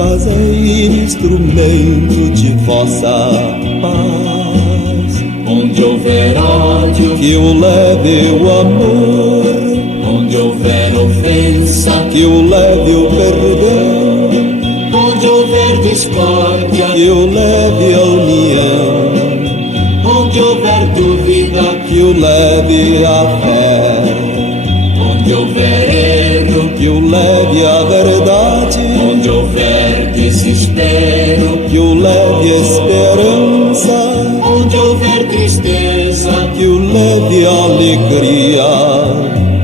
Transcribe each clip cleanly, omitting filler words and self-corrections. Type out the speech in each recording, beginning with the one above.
fazei instrumento de vossa paz. Onde houver ódio, que eu leve o amor. onde houver ofensa, Que eu leve o perdão. onde houver discórdia, Que eu leve a união. onde houver dúvida, Que eu leve a fé. onde houver erro, Que eu leve a verdade. onde houver desespero, Que eu leve a esperança. onde houver tristeza, Que eu leve a alegria.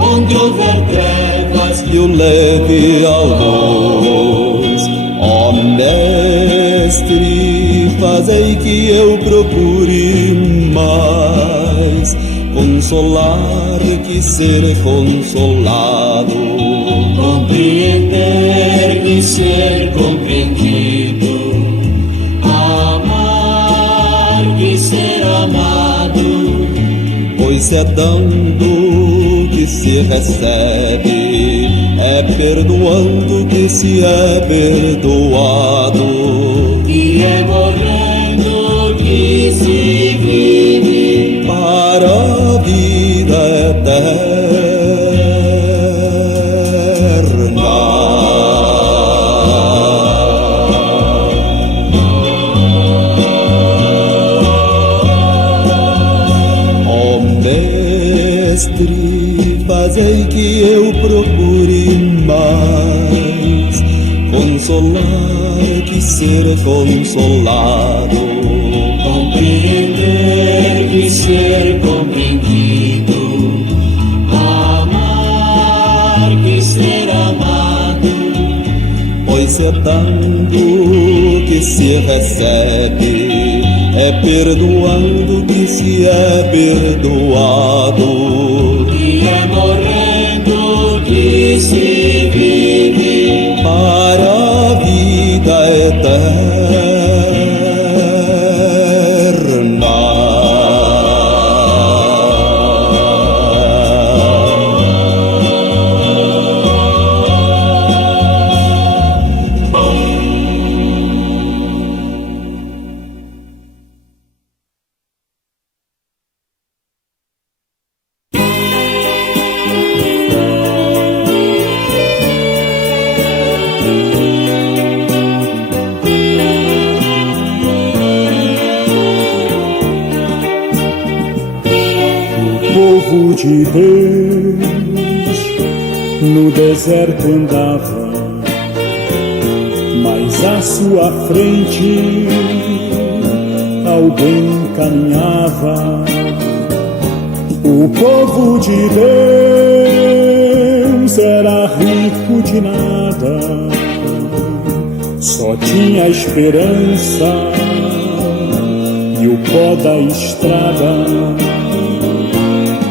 onde houver trevas, Que eu leve a luz. Ó Mestre, fazei que eu procure mais consolar que ser consolado. compreender e ser compreendido, amar e ser amado, Pois é dando que se recebe, é perdoando que se é perdoado. e é morrendo que se vive, Para a vida eterna. Ó Mestre, fazei que eu procure mais consolar que ser consolado. compreender e ser compreendido, amar e ser amado, Pois é dando que se recebe, é perdoando que se é perdoado. e é morrendo que se vive, Para a vida eterna. Povo de Deus no deserto andava, mas à sua frente alguém caminhava. O povo de Deus era rico de nada, só tinha esperança e o pó da estrada.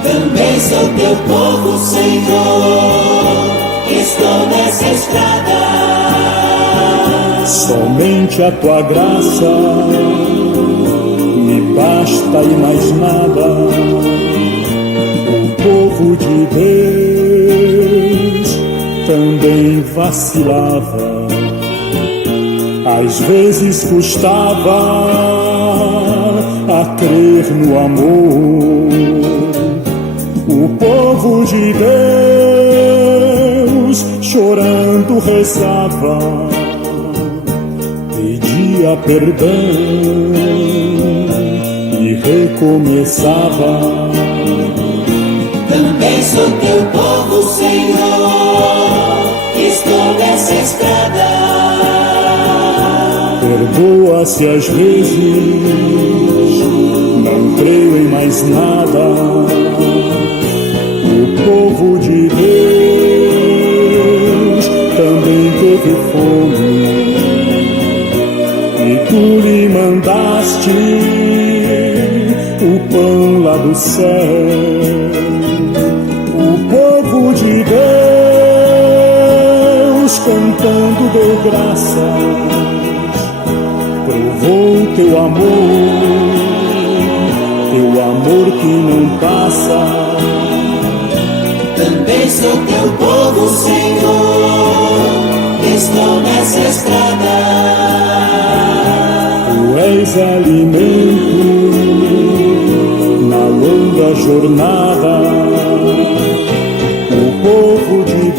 também sou teu povo, Senhor, estou nessa estrada. Somente a tua graça me basta e mais nada. O povo de Deus também vacilava, às vezes custava a crer no amor. O povo de Deus chorando rezava, pedia perdão e recomeçava. Também sou teu povo, Senhor, estou nessa estrada. Perdoa-se às vezes, não creio em mais nada. O povo de Deus também teve fome, e tu lhe mandaste o pão lá do céu. O povo de Deus cantando deu graças, provou teu amor que não passa. Também sou teu povo, Senhor, estou nessa estrada. mais alimento na longa jornada. O povo de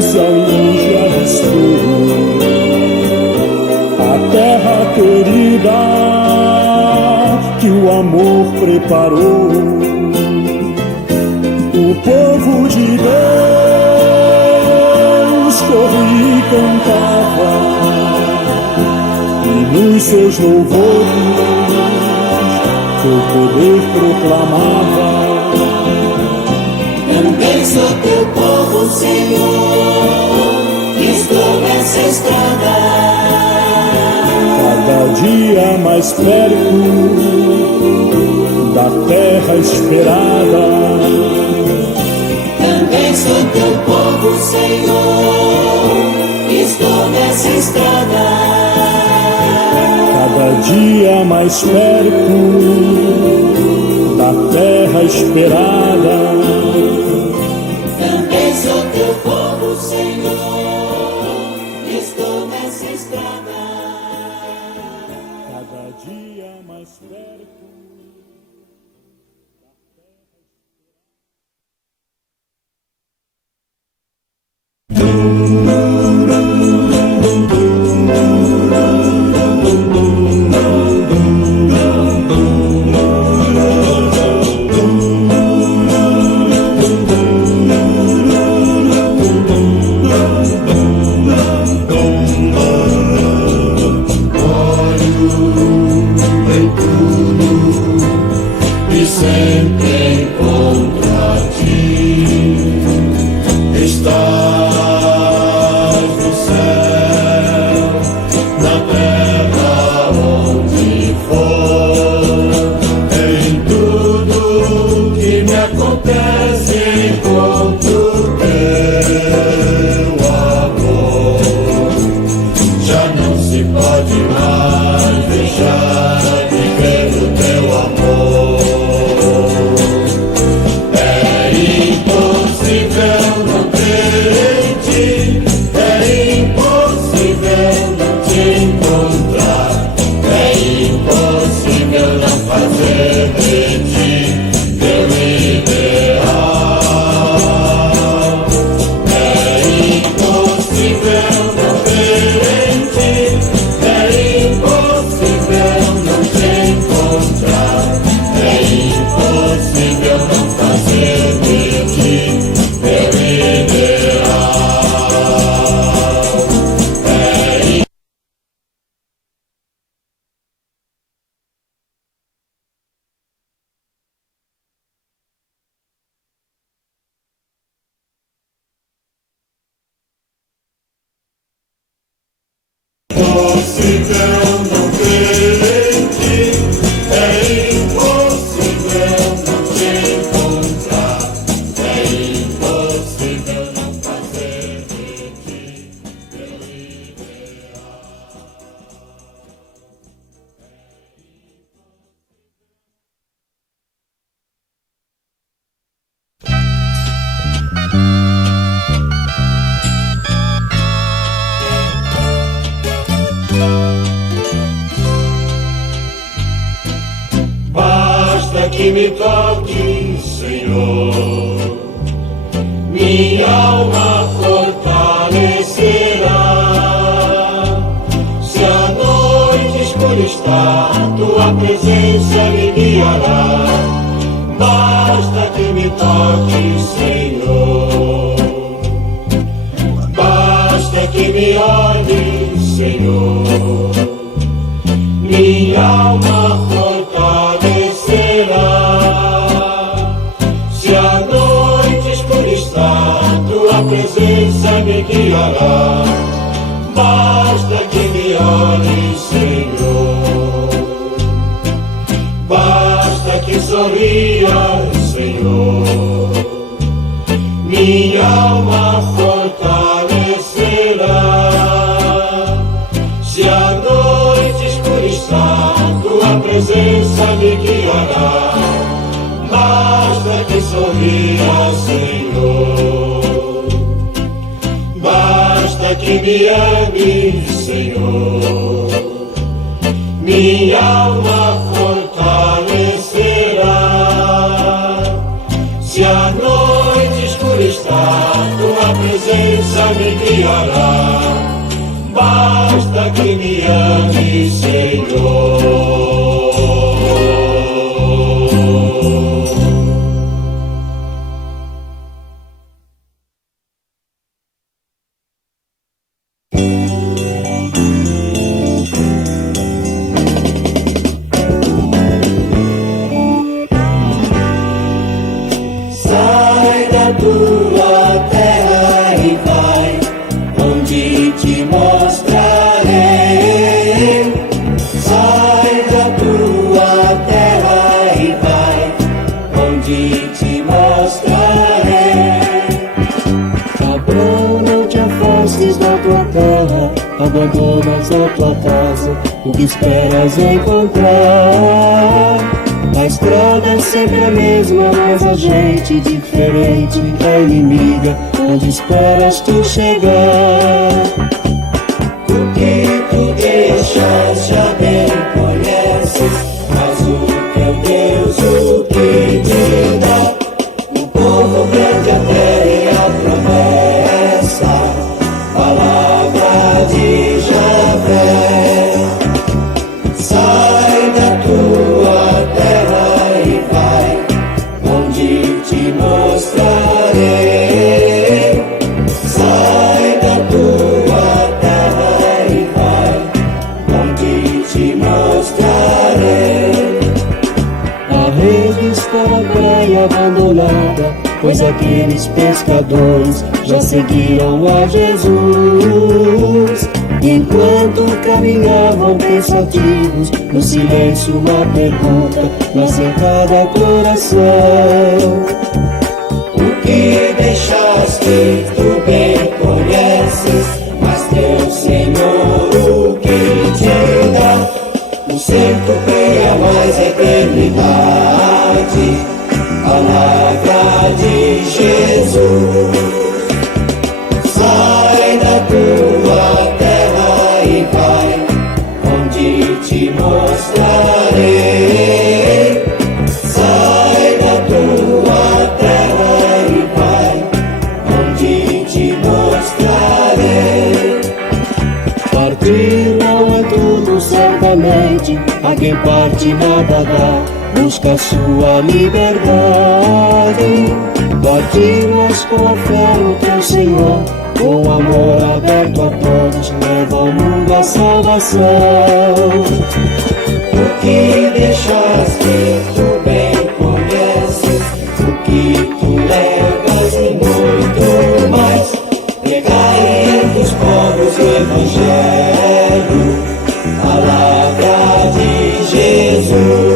Deus ao longe avistou a terra querida que o amor preparou. O povo de Deus corria e cantava, e nos seus louvores teu poder proclamava. Também sou teu povo, Senhor, estou nessa estrada. Cada dia mais perto da terra esperada. Também sou teu povo, Senhor, estou nessa estrada. Cada dia mais perto da terra esperada. Também sou teu povo, Senhor, estou nessa estrada. Cada dia mais perto. E sempre encontro a ti. Estás no céu, na terra onde for. Em tudo que me acontece encontro teu amor. Já não se pode mais deixar de ver o teu amor. Impossível não crer em ti, é impossível não te encontrar, é impossível não fazer de ti teu ideal. Basta que me toque, Senhor, minha alma fortalecerá. Se a noite escura está, tua presença me guiará. Basta que me toque, Senhor, basta que me olhe, Senhor, minha alma fortalecerá. Se a noite escura está, tua presença me guiará. Basta que me olhe, Senhor, basta que sorria, Senhor, minha alma fortalecerá. Se a noite escura está, tua presença me guiará. Basta que sorria, Senhor, basta que me ame, Senhor, minha alma fortalecerá. Se a noite escura está, tua presença me guiará. Basta que me ame, Senhor. Sai da tua terra e vai, onde te mostrarei. Sai da tua terra e vai, onde te mostrarei. Abraão, não te afastes da tua terra, abandonas a tua casa, o que esperas encontrar? A estrada é sempre a mesma, mas a gente diferente, é inimiga, onde esperas tu chegar? O que tu deixas já bem conheces, mas o teu Deus o que te dá? O povo pede a terra e a promessa, palavra de Javé. Sai da tua terra e vai, onde te mostrarei. Sai da tua terra e vai, onde te mostrarei. A rede está na praia abandonada, pois aqueles pescadores já seguiram a Jesus. Enquanto caminhavam pensativos, no silêncio uma pergunta nasce em cada coração. O que deixaste, tu bem conheces, mas teu Senhor o que te dá? O centro a mais eternidade, palavra de Jesus. Sai da tua terra e vai, onde te mostrarei. Sai da tua terra e vai, onde te mostrarei. Partir não é tudo, certamente. A quem parte nada dá, busca sua liberdade. Partir, mas com a fé no teu Senhor, com amor aberto a todos, leva ao mundo a salvação. O que deixaste, tu bem conheces, o que tu levas e muito mais. Pregai entre os povos o Evangelho, palavra de Jesus.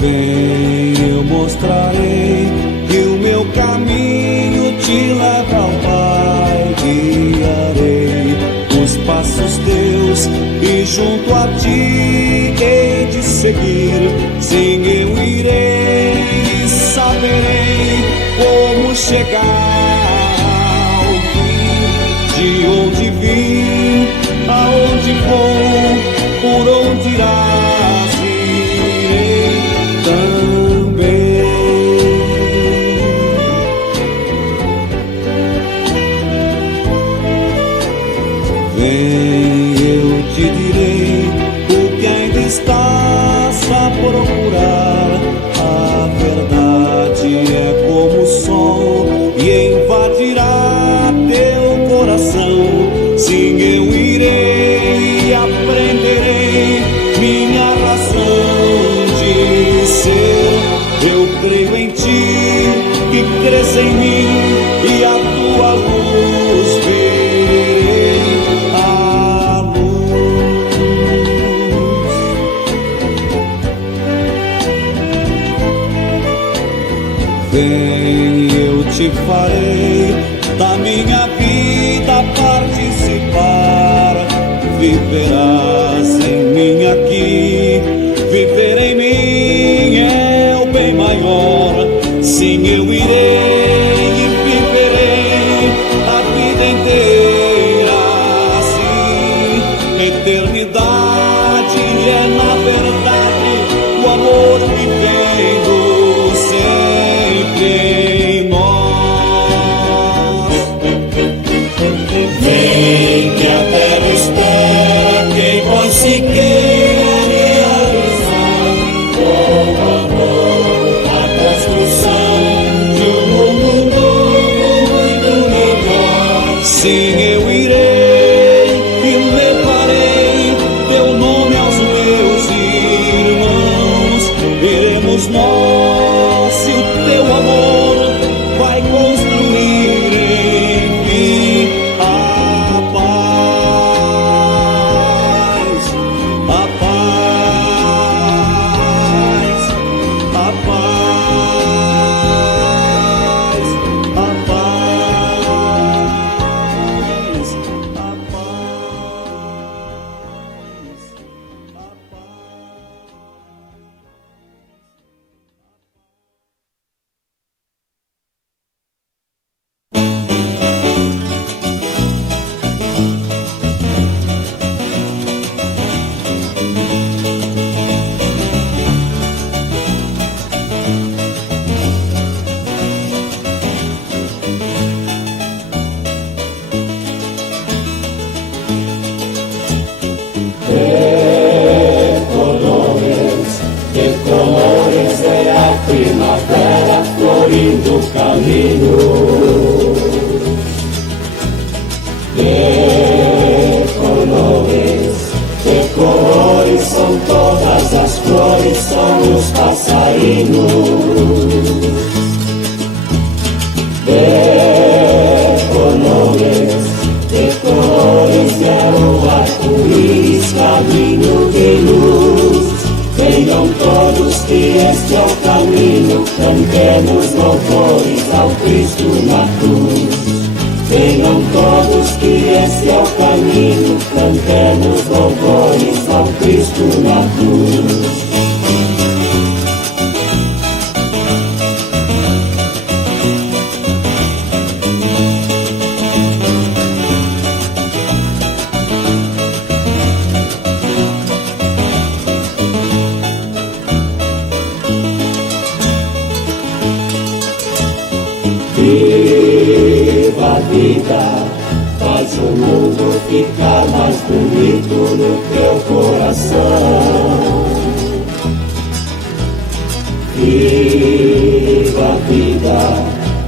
Vem, eu mostrarei que o meu caminho te leva ao Pai. Guiarei os passos teus e junto a ti hei de seguir. Sim, eu irei e saberei como chegar ao fim. De onde vim, aonde vou, por onde irás, irei também. Vem, eu te direi o que ainda estás a procurar. A verdade é como o sol e invadirá teu coração. Sim, eu irei e aprenderei minha razão de ser. Eu creio em ti, que crês em mim, e a tua luz verei. A luz. bem eu te farei da minha vida participar. Viverás em mim aqui, viver em mim é o bem maior. Sim, eu irei e viverei a vida inteira assim. Eternidade é na verdade o amor vivendo sempre em nós. Vem que a terra espera quem conseguir realizar com amor a construção de um mundo muito melhor. Sim, eu irei e levarei teu nome aos meus irmãos. Iremos nós e o teu amor vai construir enfim a paz, a paz, a paz, a paz, a paz. De colores é a primavera florindo o caminho. De colores são todas as flores, são os passarinhos. De colores é o arco-íris, caminho de luz. Venham todos que este é o caminho, cantemos louvores ao Cristo na cruz. Venham todos que este é o caminho, cantemos louvores ao Cristo na cruz. Viva a vida, faz o mundo ficar mais bonito no teu coração. Viva a vida,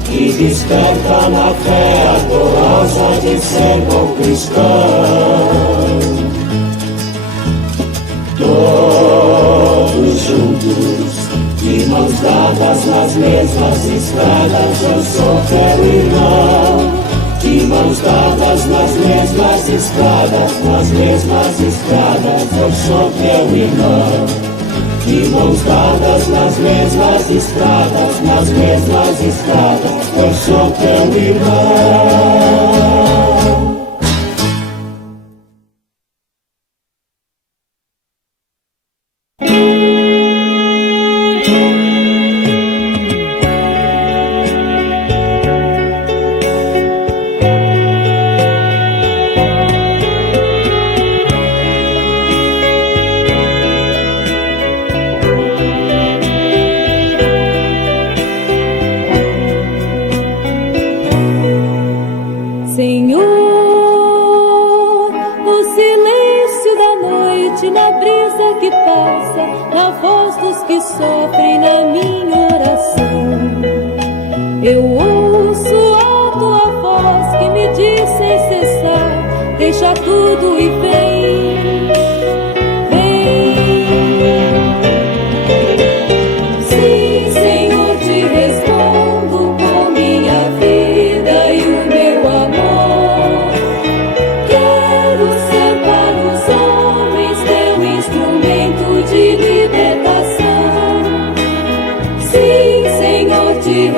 que desperta na fé ardorosa de ser bom cristão. Todos juntos, de mãos dadas nas mesmas estradas, eu sou teu irmão. De mãos dadas nas mesmas estradas, eu sou teu irmão. De mãos dadas nas mesmas estradas, eu sou teu irmão. De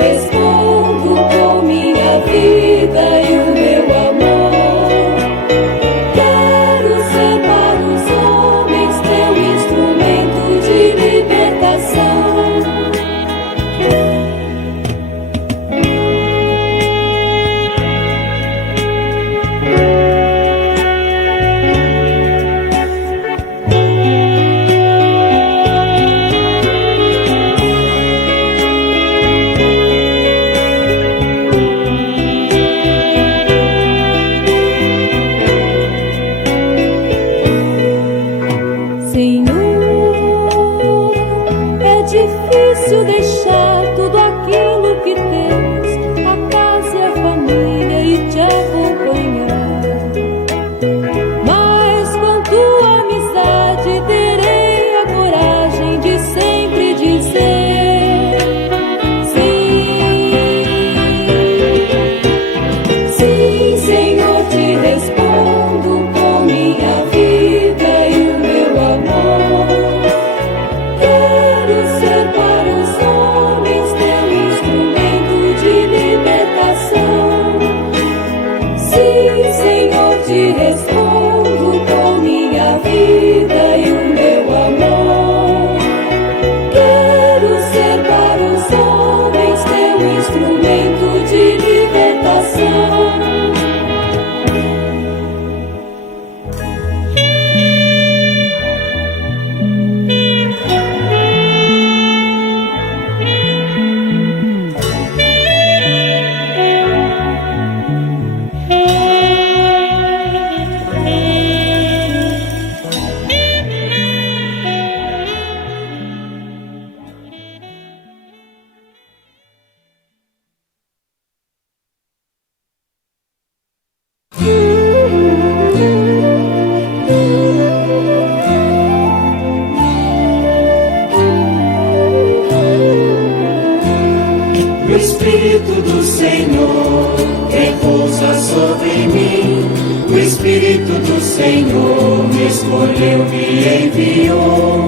Espírito do Senhor repousa sobre mim. O Espírito do Senhor me escolheu, me enviou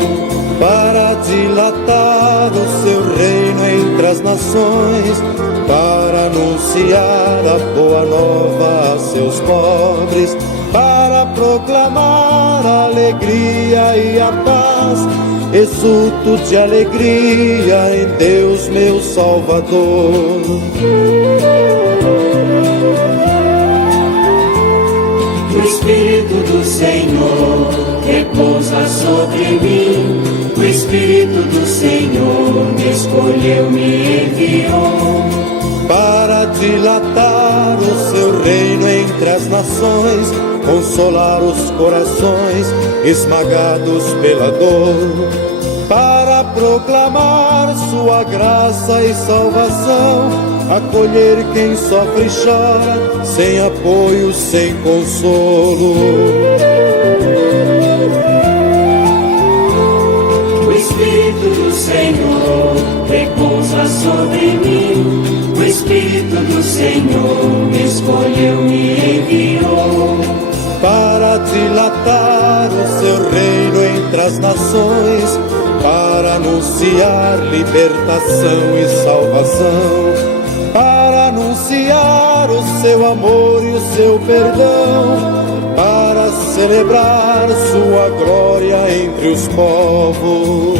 para dilatar o seu reino entre as nações, para anunciar a boa nova a seus pobres, para proclamar a alegria e a paz. Exulto de alegria em Deus meu Salvador. O Espírito do Senhor repousa sobre mim. O Espírito do Senhor me escolheu, me enviou para dilatar o seu reino entre as nações, consolar os corações esmagados pela dor, para proclamar sua graça e salvação, acolher quem sofre e chora, sem apoio, sem consolo. O Espírito do Senhor repousa sobre mim. O Espírito do Senhor me escolheu, me enviou para dilatar o seu reino entre as nações, para anunciar libertação e salvação, para anunciar o seu amor e o seu perdão, para celebrar sua glória entre os povos.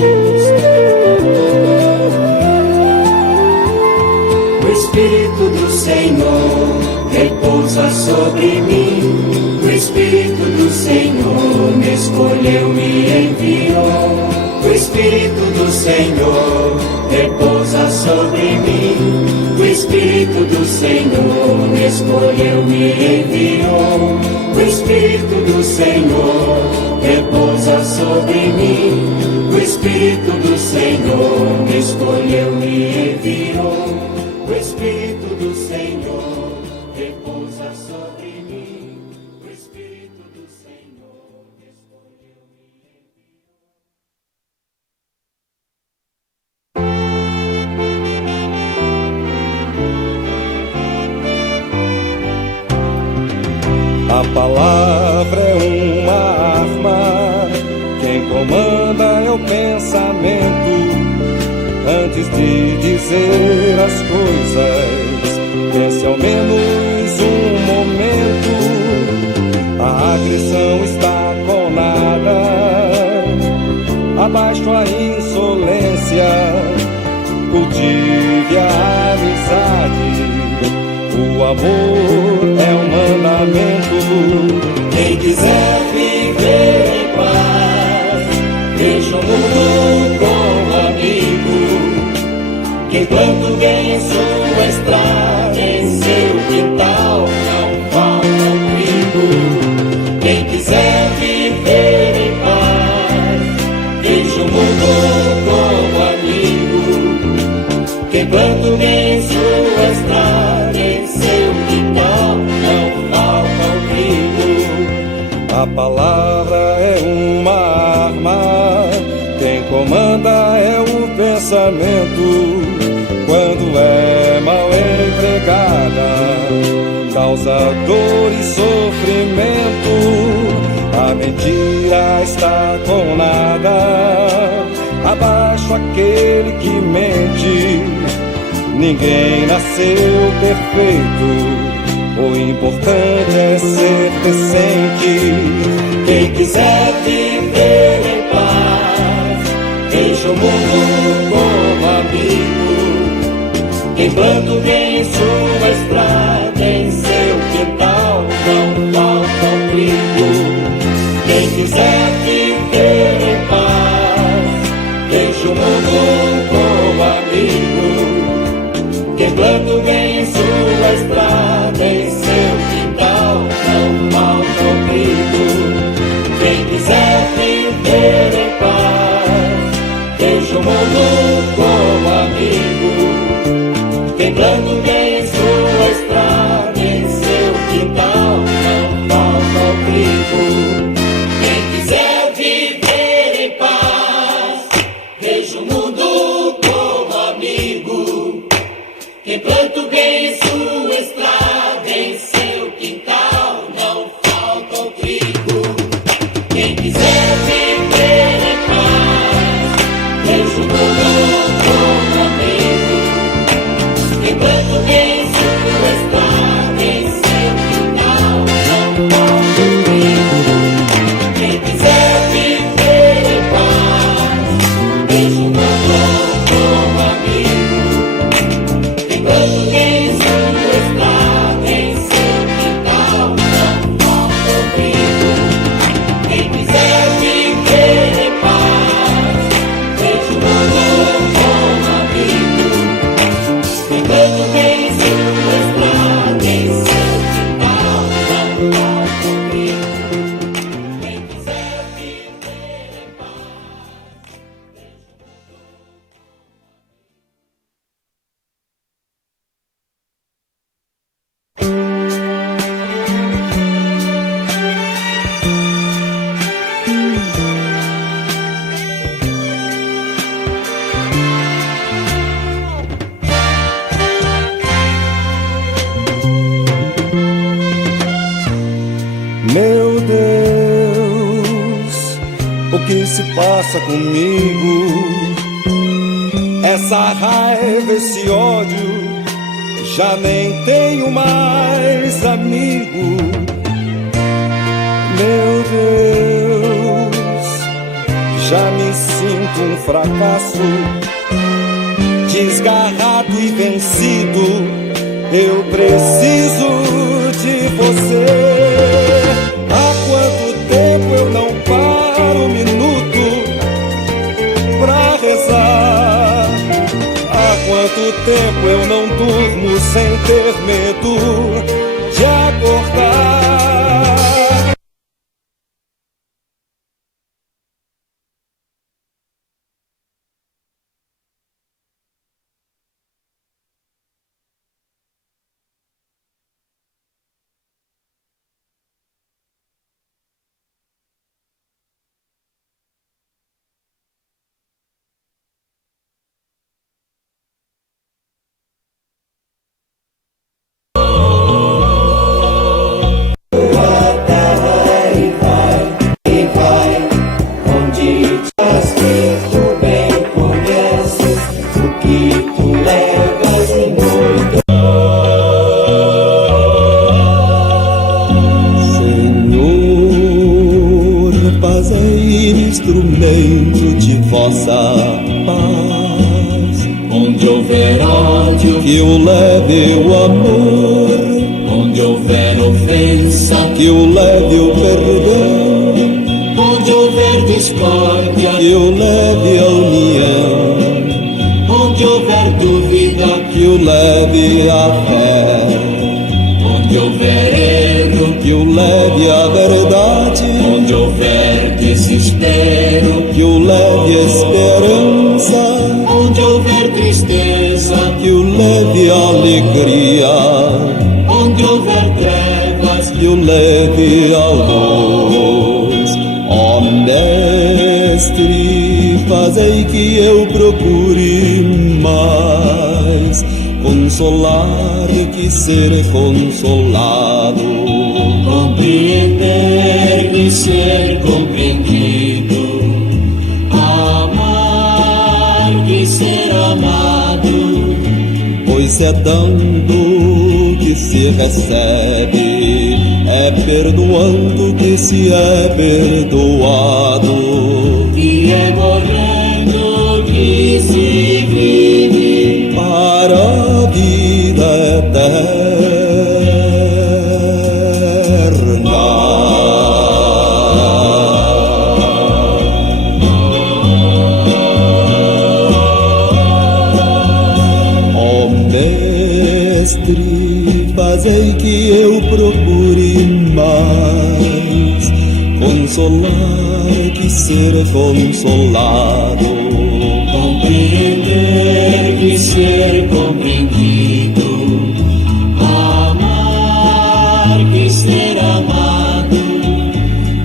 O Espírito do Senhor repousa sobre mim. O Espírito do Senhor me escolheu, me enviou. O Espírito do Senhor repousa sobre mim. O Espírito do Senhor me escolheu, me enviou. O Espírito do Senhor repousa sobre mim. O Espírito do Senhor me escolheu, me enviou. O Espírito do Senhor repousa sobre mim. O Espírito do Senhor me escolheu, me enviou. A palavra é uma arma, quem comanda é o pensamento. Antes de dizer as coisas, pense ao menos um momento. A agressão está conada, abaixo a insolência. Cultive a amizade, o amor é um mandamento. Quem quiser viver em paz, deixa o mundo como amigo. Quem planta o bem em sua estrada, em seu quintal, não falta trigo. Quem quiser viver em paz, deixa o mundo como amigo. Quem planta o bem em sua estrada, em seu quintal, não falta trigo. A palavra é uma arma, quem comanda é o pensamento. Quando é mal empregada, causa dor e sofrimento. A mentira está condenada, abaixo aquele que mente. Ninguém nasceu perfeito, o importante é ser decente. Quem quiser viver em paz, deixa o mundo como amigo. Quem planta o bem em sua estrada, em seu quintal, não falta trigo. Quem quiser viver em paz, deixa o mundo como amigo. Quem planta o bem em sua estrada, em seu quintal, não falta trigo. Quem quiser viver em paz, deixa o mundo como amigo. Quem planta o bem em sua estrada, em seu quintal, não falta trigo. Quem quiser viver em paz, deixa o mundo como amigo. Quem planta Enquanto bem em sua estrada, em seu quintal, não falta o trigo. Quem quiser viver em paz, deixa o mundo como amigo. Enquanto bem em sua estrada, em seu quintal, não falta o trigo. Quem quiser viver em paz, deixa o mundo como amigo. Enquanto bem em sua estrada, em seu quintal, não falta o trigo. Quem quiser viver em paz, deixa o mundo como amigo. Enquanto bem em sua estrada, em seu quintal, não falta o trigo. Quem quiser viver em paz, Meu Deus, o que se passa comigo? Essa raiva, esse ódio, já nem tenho mais amigo. Meu Deus, já me sinto um fracasso, desgarrado e vencido. Eu preciso de você. Há quanto tempo eu não paro um minuto pra rezar? Há quanto tempo eu não durmo sem ter medo de acordar? Instrumento de vossa paz. onde houver ódio, Que eu leve o amor, onde houver ofensa, que eu leve o perdão, onde houver discórdia, que eu leve a união, onde houver dúvida, que eu leve a fé, onde houver erro, que eu leve a verdade, onde houver desespero, que eu leve a esperança, onde houver tristeza, que eu leve a alegria, onde houver trevas, que eu leve a luz. Ó Mestre, fazei que eu procure mais consolar que ser consolado, compreender e ser compreendido, amar e ser amado, pois é dando que se recebe, é perdoando que se é perdoado, e é morrendo que se vive, para a vida eterna. Ó Mestre, fazei que eu procure mais consolar que ser consolado, compreender e ser compreendido, amar e ser amado,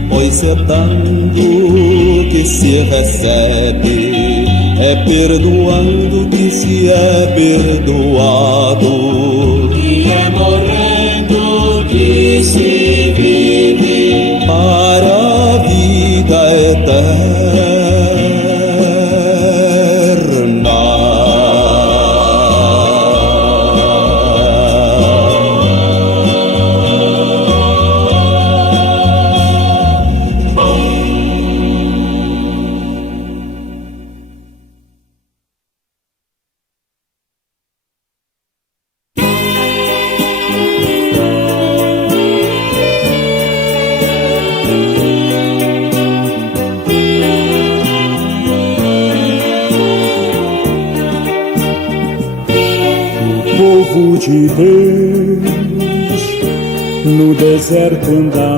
pois é dando que se recebe, é perdoando que se é perdoado, e é morrendo que se vive para a vida eterna. Povo de Deus, no deserto andava